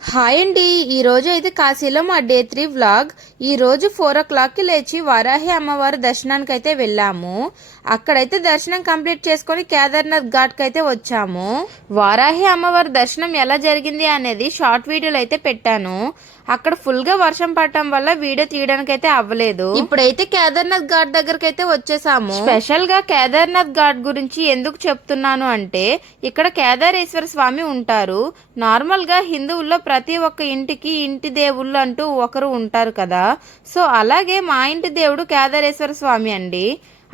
Hi అండి. ఈ రోజు అయితే కాశీలో మా డే 3 వ్లాగ్. ఈ రోజు 4 o'clockకి లేచి వారాహి అమ్మవారి దర్శనానికి అయితే వెళ్ళాము. అక్కడైతే దర్శనం కంప్లీట్ చేసుకొని కేదార్నాథ్ ఘాట్కి అయితే వచ్చాము. వారాహి అమ్మవారి దర్శనం ఎలా జరిగింది అనేది షార్ట్ వీడియోలు అయితే పెట్టాను. అక్కడ ఫుల్ గా వర్షం పడటం వల్ల వీడియో తీయడానికి అయితే అవ్వలేదు. ఇప్పుడైతే కేదార్నాథ్ ఘాట్ దగ్గరకు అయితే వచ్చేసాము. స్పెషల్ గా కేదార్నాథ్ ఘాట్ గురించి ఎందుకు చెప్తున్నాను అంటే ఇక్కడ కేదారేశ్వర స్వామి ఉంటారు. నార్మల్ గా హిందువుల్లో ప్రతి ఒక్క ఇంటికి ఇంటి దేవుళ్ళు అంటూ ఒకరు ఉంటారు కదా. సో అలాగే మా ఇంటి దేవుడు కేదారేశ్వర స్వామి అండి.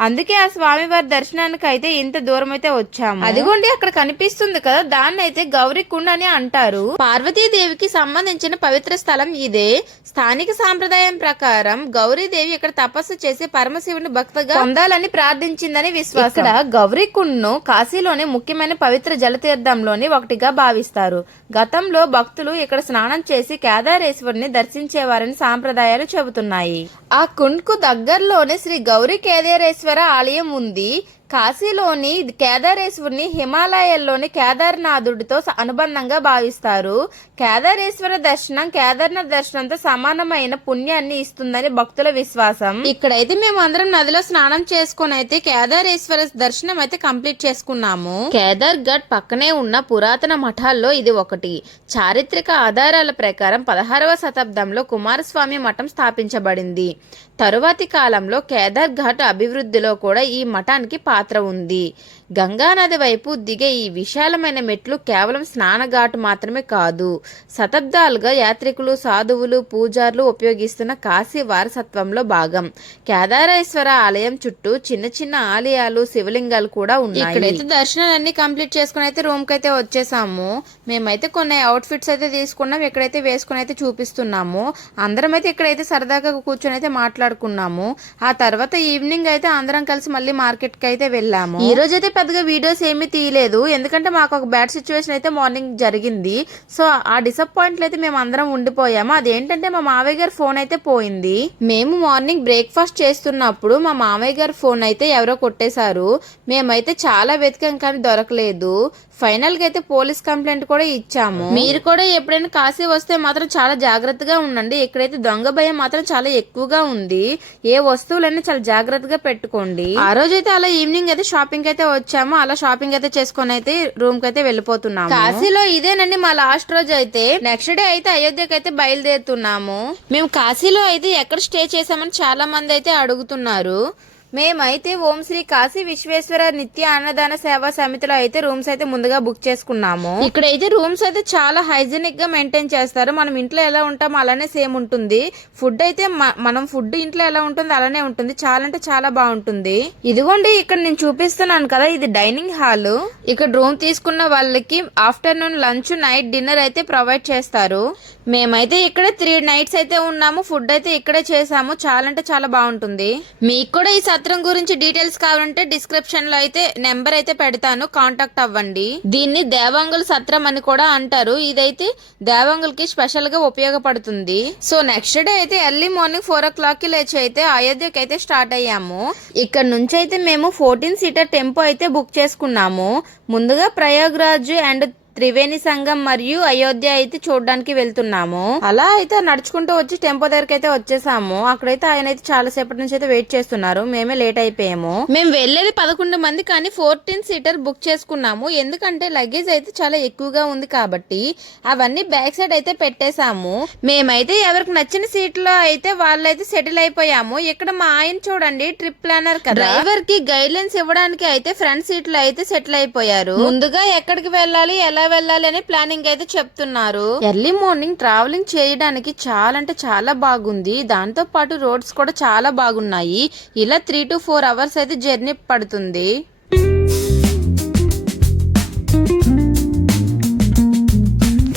అందుకే ఆ స్వామివారి దర్శనానికి అయితే ఇంత దూరం అయితే వచ్చాము. అదిగోండి అక్కడ కనిపిస్తుంది కదా, దాన్ని అయితే గౌరీ కుండ్ అని అంటారు. పార్వతీదేవికి సంబంధించిన పవిత్ర స్థలం ఇదే. స్థానిక సాంప్రదాయం ప్రకారం గౌరీదేవి ఇక్కడ తపస్సు చేసి పరమశివుని భక్తగా పొందాలని ప్రార్థించిందని విశ్వాసం. ఇక్కడ గౌరీ కుండ్ ను కాశీలోని ముఖ్యమైన పవిత్ర జలతీర్థంలోని ఒకటిగా భావిస్తారు. గతంలో భక్తులు ఇక్కడ స్నానం చేసి కేదారేశ్వరుని దర్శించేవారని సాంప్రదాయాలు చెబుతున్నాయి. ఆ కుండ్ కు దగ్గరలోనే శ్రీ గౌరీ కేదారేశ్వర ఆలయం ఉంది. కాశీలోని కేదారేశ్వరుని హిమాలయాల్లోని కేదార్నాథుడితో అనుబంధంగా భావిస్తారు. కేదారేశ్వర దర్శనం కేదార్నాథ్ దర్శనంతో సమానమైన పుణ్యాన్ని ఇస్తుందని భక్తుల విశ్వాసం. ఇక్కడైతే మేము అందరం నదిలో స్నానం చేసుకుని అయితే కేదారేశ్వర దర్శనం అయితే కంప్లీట్ చేసుకున్నాము. కేదార్ ఘాట్ పక్కనే ఉన్న పురాతన మఠాల్లో ఇది ఒకటి. చారిత్రక ఆధారాల ప్రకారం 16వ శతాబ్దంలో కుమారస్వామి మఠం స్థాపించబడింది. తరువాతి కాలంలో కేదార్ ఘాట్ అభివృద్ధిలో కూడా ఈ మఠానికి పాత్ర ఉంది. గంగానది వైపు దిగే ఈ విశాలమైన మెట్లు కేవలం స్నానఘాటు మాత్రమే కాదు, శతాబ్దాలుగా యాత్రికులు, సాధువులు, పూజారులు ఉపయోగిస్తున్న కాశీ వారసత్వంలో భాగం. కేదారేశ్వర ఆలయం చుట్టూ చిన్న చిన్న ఆలయాలు, శివలింగాలు కూడా ఉన్నాయి. ఇక్కడైతే దర్శనాలన్నీ కంప్లీట్ చేసుకుని అయితే రూమ్ కి అయితే వచ్చేసాము. మేమైతే కొన్ని అవుట్ ఫిట్స్ అయితే తీసుకున్నాం. ఇక్కడైతే వేసుకుని అయితే చూపిస్తున్నాము. అందరం అయితే ఇక్కడైతే సరదాగా కూర్చొని అయితే మాట్లాడుకున్నాము. ఆ తర్వాత ఈవినింగ్ అయితే అందరం కలిసి మళ్ళీ మార్కెట్ కి అయితే వెళ్ళాము. ఈ రోజు అయితే పెద్దగా వీడియోస్ ఏమీ తీయలేదు, ఎందుకంటే మాకు ఒక బ్యాడ్ సిచ్యువేషన్ అయితే మార్నింగ్ జరిగింది. సో ఆ డిసప్పాయింట్ అయితే మేము అందరం ఉండిపోయాము. అదేంటంటే మా మావయ్య గారి ఫోన్ అయితే పోయింది. మేము మార్నింగ్ బ్రేక్ఫాస్ట్ చేస్తున్నప్పుడు మా మావయ్య గారి ఫోన్ అయితే ఎవరో కొట్టేశారు. మేమైతే చాలా వెతికాం కానీ దొరకలేదు. ఫైనల్ గా అయితే పోలీస్ కంప్లైంట్ కూడా ఇచ్చాము. మీరు కూడా ఎప్పుడైనా కాశీ వస్తే మాత్రం చాలా జాగ్రత్తగా ఉండండి. ఇక్కడైతే దొంగ భయం మాత్రం చాలా ఎక్కువగా ఉంది. ఏ వస్తువులైనా చాలా జాగ్రత్తగా పెట్టుకోండి. ఆ రోజు అయితే అలా ఈవినింగ్ అయితే షాపింగ్ అయితే వచ్చాము. అలా షాపింగ్ అయితే చేసుకుని అయితే రూమ్ కి అయితే వెళ్ళిపోతున్నాము. కాశీలో ఇదేనండి మా లాస్ట్ రోజు. అయితే నెక్స్ట్ డే అయితే అయోధ్యకి అయితే బయలుదేరుతున్నాము. మేము కాశీలో అయితే ఎక్కడ స్టే చేసామని చాలా మంది అయితే అడుగుతున్నారు. మేమైతే ఓం శ్రీ కాశీ విశ్వేశ్వర నిత్య అన్నదాన సేవా సమితిలో అయితే రూమ్స్ అయితే ముందుగా బుక్ చేసుకున్నాము. ఇక్కడైతే రూమ్స్ అయితే చాలా హైజీనిక్ గా మెయింటైన్ చేస్తారు. మనం ఇంట్లో ఎలా ఉంటామో అలానే సేమ్ ఉంటుంది. ఫుడ్ అయితే మనం ఫుడ్ ఇంట్లో ఎలా ఉంటుంది అలానే ఉంటుంది. చాలా అంటే చాలా బాగుంటుంది. ఇదిగోండి ఇక్కడ నేను చూపిస్తున్నాను కదా, ఇది డైనింగ్ హాల్. ఇక్కడ రూమ్ తీసుకున్న వాళ్ళకి ఆఫ్టర్నూన్ లంచ్, నైట్ డిన్నర్ అయితే ప్రొవైడ్ చేస్తారు. మేమైతే ఇక్కడ 3 nights అయితే ఉన్నాము. ఫుడ్ అయితే ఇక్కడే చేసాము. చాలా అంటే చాలా బాగుంటుంది. మీకు కూడా ఈ సత్రం గురించి డీటెయిల్స్ కావాలంటే డిస్క్రిప్షన్ లో అయితే నెంబర్ అయితే పెడతాను, కాంటాక్ట్ అవ్వండి. దీన్ని దేవాంగుల సత్రం అని కూడా అంటారు. ఇదైతే దేవాంగులకి స్పెషల్ గా ఉపయోగపడుతుంది. సో నెక్స్ట్ డే అయితే ఎర్లీ మార్నింగ్ 4 o'clockకి లేచి అయితే అయోధ్యకి అయితే స్టార్ట్ అయ్యాము. ఇక్కడ నుంచి అయితే మేము 14-seater టెంపో అయితే బుక్ చేసుకున్నాము. ముందుగా ప్రయాగ్రాజ్ అండ్ త్రివేణి సంగం మరియు అయోధ్య అయితే చూడడానికి వెళ్తున్నాము. అలా అయితే నడుచుకుంటూ వచ్చి టెంపో దగ్గరికి అయితే వచ్చేసాము. అక్కడైతే ఆయన అయితే చాలా సేపటి నుంచి అయితే వెయిట్ చేస్తున్నారు. మేమే లేట్ అయిపోయాము. మేము వెళ్ళేది 11 మంది కానీ 14-seater బుక్ చేసుకున్నాము. ఎందుకంటే లగేజ్ అయితే చాలా ఎక్కువగా ఉంది కాబట్టి అవన్నీ బ్యాక్ సైడ్ అయితే పెట్టేశాము. మేమైతే ఎవరికి నచ్చిన సీట్ లో అయితే వాళ్ళైతే సెటిల్ అయిపోయాము. ఇక్కడ మా ఆయన చూడండి ట్రిప్ ప్లానర్ కదా, డ్రైవర్ కి గైడ్ లైన్స్ ఇవ్వడానికి అయితే ఫ్రంట్ సీట్ లో అయితే సెటిల్ అయిపోయారు. ముందుగా ఎక్కడికి వెళ్ళాలి, ఎలా వెళ్ళాలి అని ప్లానింగ్ అయితే చెప్తున్నారు. ఎర్లీ మార్నింగ్ ట్రావెలింగ్ చేయడానికి చాలా అంటే చాలా బాగుంది. దాంతో పాటు రోడ్స్ కూడా చాలా బాగున్నాయి. ఇలా 3 to 4 hours అయితే జర్నీ పడుతుంది.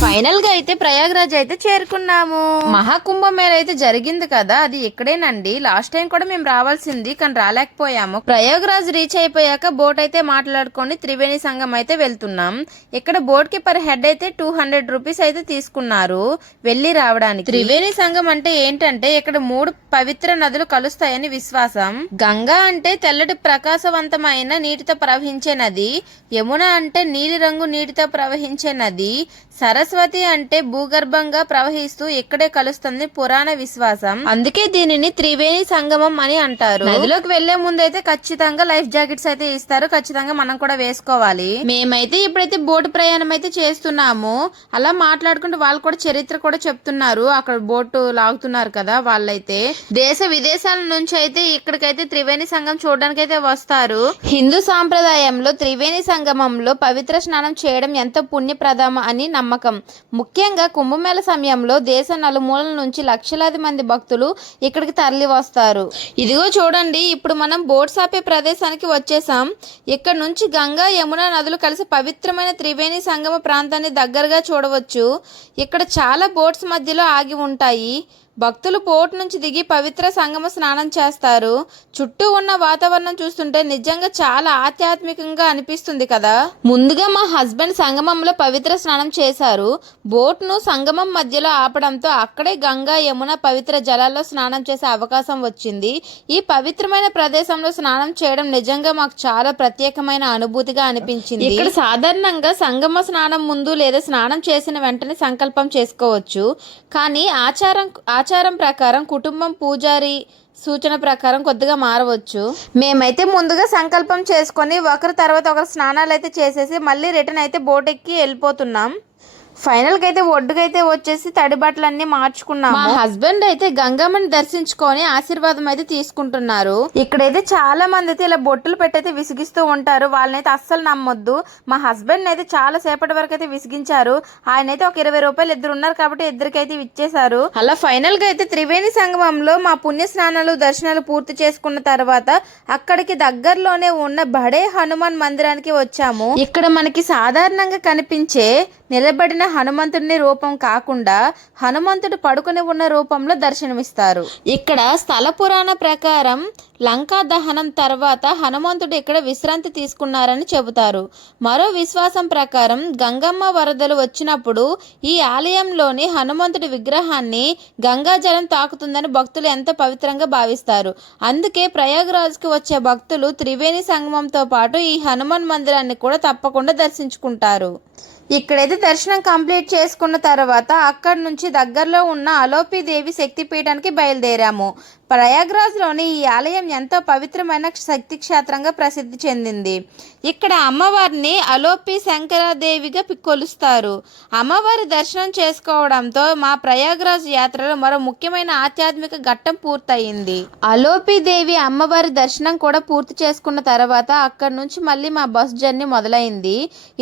ఫైనల్ గా అయితే ప్రయాగ్రాజ్ అయితే చేరుకున్నాము. మహాకుంభమేళ అయితే జరిగింది కదా, అది ఇక్కడేనండి. లాస్ట్ టైం కూడా మేము రావాల్సింది కానీ రాలేకపోయాము. ప్రయాగ్రాజ్ రీచ్ అయిపోయాక బోట్ అయితే మాట్లాడుకొని త్రివేణి సంగం అయితే వెళ్తున్నాం. ఇక్కడ బోట్ కి పర్ హెడ్ అయితే 200 rupees అయితే తీసుకున్నారు వెళ్లి రావడానికి. త్రివేణి సంగం అంటే ఏంటంటే ఇక్కడ 3 పవిత్ర నదులు కలుస్తాయని విశ్వాసం. గంగా అంటే తెల్లటి ప్రకాశవంతమైన నీటితో ప్రవహించే నది. యమున అంటే నీలి రంగు నీటితో ప్రవహించే నది. సరస్వతి అంటే భూగర్భంగా ప్రవహిస్తూ ఇక్కడే కలుస్తుంది పురాణ విశ్వాసం. అందుకే దీనిని త్రివేణి సంగమం అని అంటారు. నదిలోకి వెళ్లే ముందు అయితే ఖచ్చితంగా లైఫ్ జాకెట్స్ అయితే ఇస్తారు, ఖచ్చితంగా మనం కూడా వేసుకోవాలి. మేమైతే ఇప్పుడైతే బోటు ప్రయాణం అయితే చేస్తున్నాము. అలా మాట్లాడుకుంటూ వాళ్ళు కూడా చరిత్ర కూడా చెప్తున్నారు. అక్కడ బోటు లాగుతున్నారు కదా వాళ్ళైతే. దేశ విదేశాల నుంచి అయితే ఇక్కడికైతే త్రివేణి సంగమం చూడడానికి అయితే వస్తారు. హిందూ సాంప్రదాయంలో త్రివేణి సంగమంలో పవిత్ర స్నానం చేయడం ఎంతో పుణ్యప్రదం అని నమ్మకం. ముఖ్యంగా కుంభమేళ సమయంలో దేశ నలుమూలల నుంచి లక్షలాది మంది భక్తులు ఇక్కడికి తరలి వస్తారు. ఇదిగో చూడండి, ఇప్పుడు మనం బోట్స్ ఆపే ప్రదేశానికి వచ్చేసాం. ఇక్కడ నుంచి గంగా యమున నదులు కలిసి పవిత్రమైన త్రివేణి సంగమ ప్రాంతాన్ని దగ్గరగా చూడవచ్చు. ఇక్కడ చాలా బోట్స్ మధ్యలో ఆగి ఉంటాయి. భక్తులు బోట్ నుంచి దిగి పవిత్ర సంగమ స్నానం చేస్తారు. చుట్టూ ఉన్న వాతావరణం చూస్తుంటే నిజంగా చాలా ఆధ్యాత్మికంగా అనిపిస్తుంది కదా. ముందుగా మా హస్బెండ్ సంగమంలో పవిత్ర స్నానం చేశారు. బోట్ను సంగమం మధ్యలో ఆపడంతో అక్కడే గంగా యమున పవిత్ర జలాల్లో స్నానం చేసే అవకాశం వచ్చింది. ఈ పవిత్రమైన ప్రదేశంలో స్నానం చేయడం నిజంగా మాకు చాలా ప్రత్యేకమైన అనుభూతిగా అనిపించింది. ఇక్కడ సాధారణంగా సంగమ స్నానం ముందు లేదా స్నానం చేసిన వెంటనే సంకల్పం చేసుకోవచ్చు. కానీ ఆచారం ప్రకారం కుటుంబం పూజారి సూచన ప్రకారం కొద్దిగా మారవచ్చు. మేమైతే ముందుగా సంకల్పం చేసుకొని ఒకరి తర్వాత ఒకరు స్నానాలు అయితే చేసేసి మళ్ళీ రిటర్న్ అయితే బోట్ ఎక్కి వెళ్ళిపోతున్నాం. ఫైనల్ గా అయితే ఒడ్డుకైతే వచ్చేసి తడి బట్టలన్నీ మార్చుకున్నాము. మా హస్బెండ్ అయితే గంగమ్మని దర్శించుకొని ఆశీర్వాదం అయితే తీసుకుంటున్నారు. ఇక్కడైతే చాలా మంది అయితే ఇలా బొట్టులు పెట్టయితే విసిగిస్తూ ఉంటారు. వాళ్ళనైతే అస్సలు నమ్మొద్దు. మా హస్బెండ్ అయితే చాలా సేపటి వరకు అయితే విసిగించారు. ఆయన అయితే ఒక 20 రూపాయలు ఇద్దరు ఉన్నారు కాబట్టి ఇద్దరికైతే ఇచ్చేశారు. అలా ఫైనల్ గా అయితే త్రివేణి సంగమంలో మా పుణ్య స్నానాలు దర్శనాలు పూర్తి చేసుకున్న తర్వాత అక్కడికి దగ్గరలోనే ఉన్న బడే హనుమాన్ మందిరానికి వచ్చాము. ఇక్కడ మనకి సాధారణంగా కనిపించే నిలబడిన హనుమంతుడిని రూపం కాకుండా హనుమంతుడు పడుకుని ఉన్న రూపంలో దర్శనమిస్తారు. ఇక్కడ స్థల పురాణ ప్రకారం లంకా దహనం తర్వాత హనుమంతుడు ఇక్కడ విశ్రాంతి తీసుకున్నారని చెబుతారు. మరో విశ్వాసం ప్రకారం గంగమ్మ వరదలు వచ్చినప్పుడు ఈ ఆలయంలోని హనుమంతుడి విగ్రహాన్ని గంగాజలం తాకుతుందని భక్తులు ఎంతో పవిత్రంగా భావిస్తారు. అందుకే ప్రయాగ్రాజ్కి వచ్చే భక్తులు త్రివేణి సంగమంతో పాటు ఈ హనుమాన్ మందిరాన్ని కూడా తప్పకుండా దర్శించుకుంటారు. ఇక్కడైతే దర్శనం కంప్లీట్ చేసుకున్న తర్వాత అక్కడి నుంచి దగ్గరలో ఉన్న అలోపీదేవి శక్తిపీఠానికి బయలుదేరాము. ప్రయాగ్రాజ్లోని ఈ ఆలయం ఎంతో పవిత్రమైన శక్తి క్షేత్రంగా ప్రసిద్ధి చెందింది. ఇక్కడ అమ్మవారిని అలోపి శంకరాదేవిగా కొలుస్తారు. అమ్మవారి దర్శనం చేసుకోవడంతో మా ప్రయాగ్రాజ్ యాత్రలో మరో ముఖ్యమైన ఆధ్యాత్మిక ఘట్టం పూర్తయింది. అలోపీదేవి అమ్మవారి దర్శనం కూడా పూర్తి చేసుకున్న తర్వాత అక్కడి నుంచి మళ్ళీ మా బస్ జర్నీ మొదలైంది.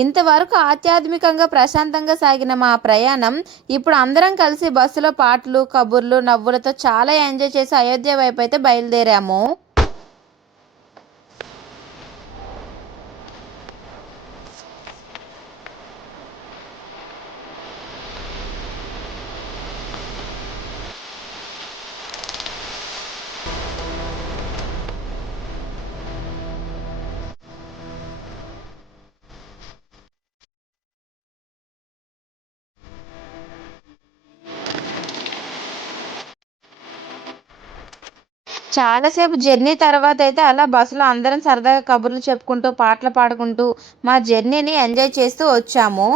ఇంతవరకు ఆధ్యాత్మికంగా ప్రశాంతంగా సాగిన మా ప్రయాణం ఇప్పుడు అందరం కలిసి బస్సులో పాటలు కబుర్లు నవ్వులతో చాలా ఎంజాయ్ చేసి అయోధ్య వైపు అయితే బయలుదేరాము. చాలాసేపు జర్నీ తర్వాత అయితే అలా బస్సులో అందరం సరదాగా కబుర్లు చెప్పుకుంటూ పాటలు పాడుకుంటూ మా జర్నీని ఎంజాయ్ చేస్తూ వచ్చాము.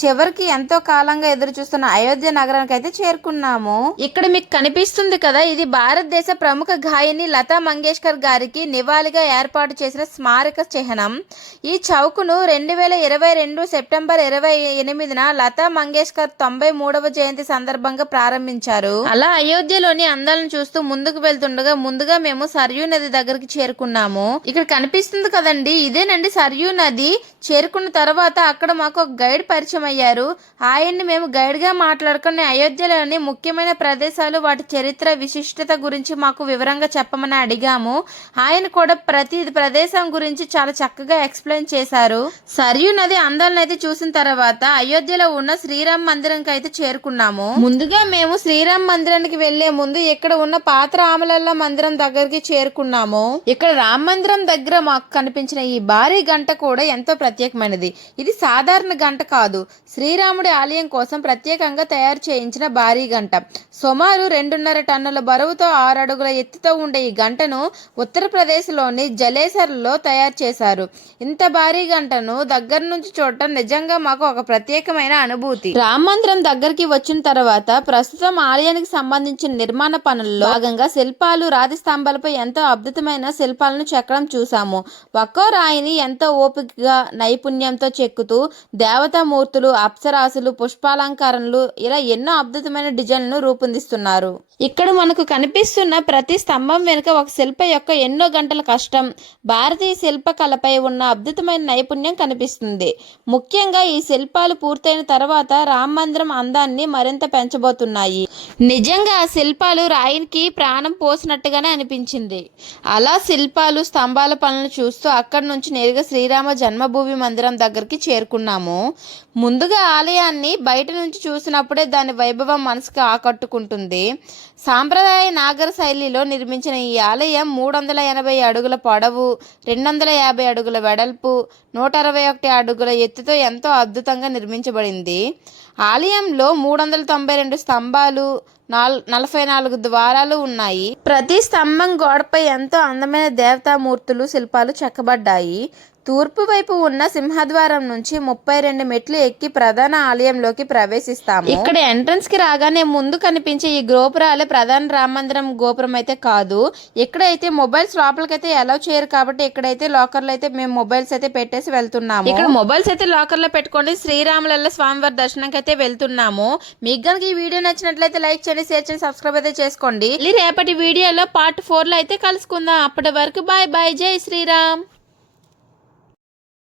చివరికి ఎంతో కాలంగా ఎదురు చూస్తున్న అయోధ్య నగరానికి అయితే చేరుకున్నాము. ఇక్కడ మీకు కనిపిస్తుంది కదా, ఇది భారతదేశ ప్రముఖ గాయని లతా మంగేష్కర్ గారికి నివాళిగా ఏర్పాటు చేసిన స్మారక చిహ్నం. ఈ చౌక్ను 2022 సెప్టెంబర్ 28న లతా మంగేష్కర్ 93వ జయంతి సందర్భంగా ప్రారంభించారు. అలా అయోధ్యలోని అందాలను చూస్తూ ముందుకు వెళ్తుండగా ముందుగా మేము సర్యూ నది దగ్గరికి చేరుకున్నాము. ఇక్కడ కనిపిస్తుంది కదండి, ఇదేనండి సర్యూ నది. చేరుకున్న తర్వాత అక్కడ మాకు ఒక గైడ్ పరిచయం అయ్యారు. ఆయన్ని మేము గైడ్ గా మాట్లాడుకుని అయోధ్యలోని ముఖ్యమైన ప్రదేశాలు వాటి చరిత్ర విశిష్టత గురించి మాకు వివరంగా చెప్పమని అడిగాము. ఆయన కూడా ప్రతి ప్రదేశం గురించి చాలా చక్కగా ఎక్స్ప్లెయిన్ చేశారు. సర్యూ నది అందాలను అయితే చూసిన తర్వాత అయోధ్యలో ఉన్న శ్రీరామ్ మందిరానికి అయితే చేరుకున్నాము. ముందుగా మేము శ్రీరామ్ మందిరానికి వెళ్లే ముందు ఇక్కడ ఉన్న పాత రామలల్ల మందిరం దగ్గరికి చేరుకున్నాము. ఇక్కడ రామ మందిరం దగ్గర మాకు కనిపించిన ఈ భారీ గంట కూడా ఎంతో ప్రత్యేకమైనది. ఇది సాధారణ గంట కాదు, శ్రీరాముడి ఆలయం కోసం ప్రత్యేకంగా తయారు చేయించిన భారీ గంట. సుమారు 2.5 టన్నుల బరువుతో 6 అడుగుల ఎత్తుతో ఉండే ఈ గంటను ఉత్తరప్రదేశ్లోని జలేసర్లో తయారు చేశారు. ఇంత భారీ గంటను దగ్గర నుంచి చూడటం నిజంగా మాకు ఒక ప్రత్యేకమైన అనుభూతి. రామ మందిరం దగ్గరికి వచ్చిన తర్వాత ప్రస్తుతం ఆలయానికి సంబంధించిన నిర్మాణ పనుల్లో భాగంగా శిల్పాలు, రాతి స్తంభాలపై ఎంతో అద్భుతమైన శిల్పాలను చెక్కడం చూసాము. ఒక్కో రాయిని ఎంతో ఓపికగా, నైపుణ్యంతో చెక్కుతూ దేవతామూర్తులు, అప్సరాసులు, పుష్పాలంకరణలు ఇలా ఎన్నో అద్భుతమైన డిజైన్లను రూపొందిస్తున్నారు. ఇక్కడ మనకు కనిపిస్తున్న ప్రతి స్తంభం వెనుక ఒక శిల్ప యొక్క ఎన్నో గంటల కష్టం, భారతీయ శిల్పకళపై ఉన్న అద్భుతమైన నైపుణ్యం కనిపిస్తుంది. ముఖ్యంగా ఈ శిల్పాలు పూర్తయిన తర్వాత రామ మందిరం అందాన్ని మరింత పెంచబోతున్నాయి. నిజంగా ఆ శిల్పాలు రాయికి ప్రాణం పోసినట్టుగానే అనిపించింది. అలా శిల్పాలు, స్తంభాల పనులను చూస్తూ అక్కడి నుంచి నేరుగా శ్రీరామ జన్మభూమి మందిరం దగ్గరికి చేరుకున్నాము. ముందుగా ఆలయాన్ని బయట నుంచి చూసినప్పుడే దాని వైభవం మనసుకు ఆకట్టుకుంటుంది. సాంప్రదాయ నాగర శైలిలో నిర్మించిన ఈ ఆలయం 380 అడుగుల పొడవు, 250 అడుగుల వెడల్పు, 161 అడుగుల ఎత్తుతో ఎంతో అద్భుతంగా నిర్మించబడింది. ఆలయంలో 392 స్తంభాలు, 44 ద్వారాలు ఉన్నాయి. ప్రతి స్తంభం గోడపై ఎంతో అందమైన దేవతామూర్తులు శిల్పాలు చెక్కబడ్డాయి. తూర్పు వైపు ఉన్న సింహద్వారం నుంచి 32 మెట్లు ఎక్కి ప్రధాన ఆలయంలోకి ప్రవేశిస్తాము. ఇక్కడ ఎంట్రన్స్ కి రాగానే ముందు కనిపించే ఈ గోపురాలే ప్రధాన రామ మందిరం గోపురం అయితే కాదు. ఇక్కడైతే మొబైల్స్ లోపలికైతే అలౌ చేయరు కాబట్టి ఇక్కడైతే లాకర్లు అయితే మేము మొబైల్స్ అయితే పెట్టేసి వెళ్తున్నాము. ఇక్కడ మొబైల్స్ అయితే లాకర్ లో పెట్టుకోండి. శ్రీరాములల్ల స్వామివారి దర్శనంకి అయితే వెళ్తున్నాము. మీకు కనుక ఈ వీడియో నచ్చినట్లయితే లైక్ చేయండి, షేర్ చేయండి, సబ్స్క్రైబ్ అయితే చేసుకోండి. రేపటి వీడియోలో పార్ట్ 4 లో అయితే కలుసుకుందాం. అప్పటి వరకు బాయ్ బాయ్. జై శ్రీరామ్.